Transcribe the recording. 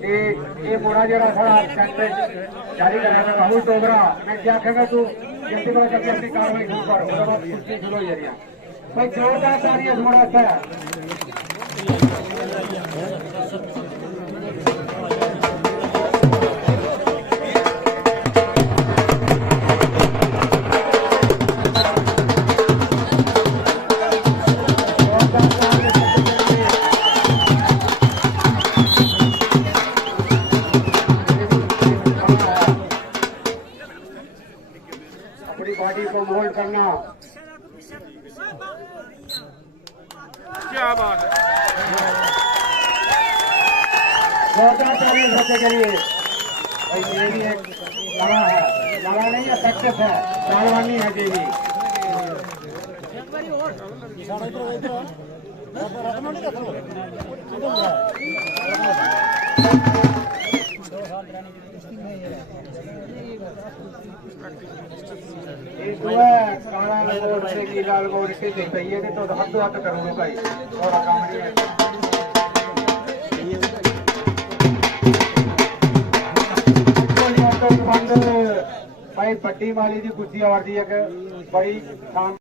कि ये मुड़ा जरा था सेंटर जारी करेगा राहुल टोगरा। मैं क्या कहेगा तू जल्दी बड़ा करके अपनी कार्रवाई शुरू कर, उसके बाद कुश्ती शुरू हो जाएगी भाई। जोरदार तालियां मुड़ा था। अपनी बॉडी को मोल्ड करना, क्या बात है। जोरदार तालियां बच्चे के लिए भाई। ये भी एक लड़ा है, लड़ा नहीं है, सक्सेस है, पहलवानी है ये भी। काला लंगोट से नीला लंगोट से देखते ही है तो हाथ तो हाथ करूंगा भाई, थोड़ा काम नहीं है। भाई पट्टी वाली की कुर्सी और दी है बड़ी शान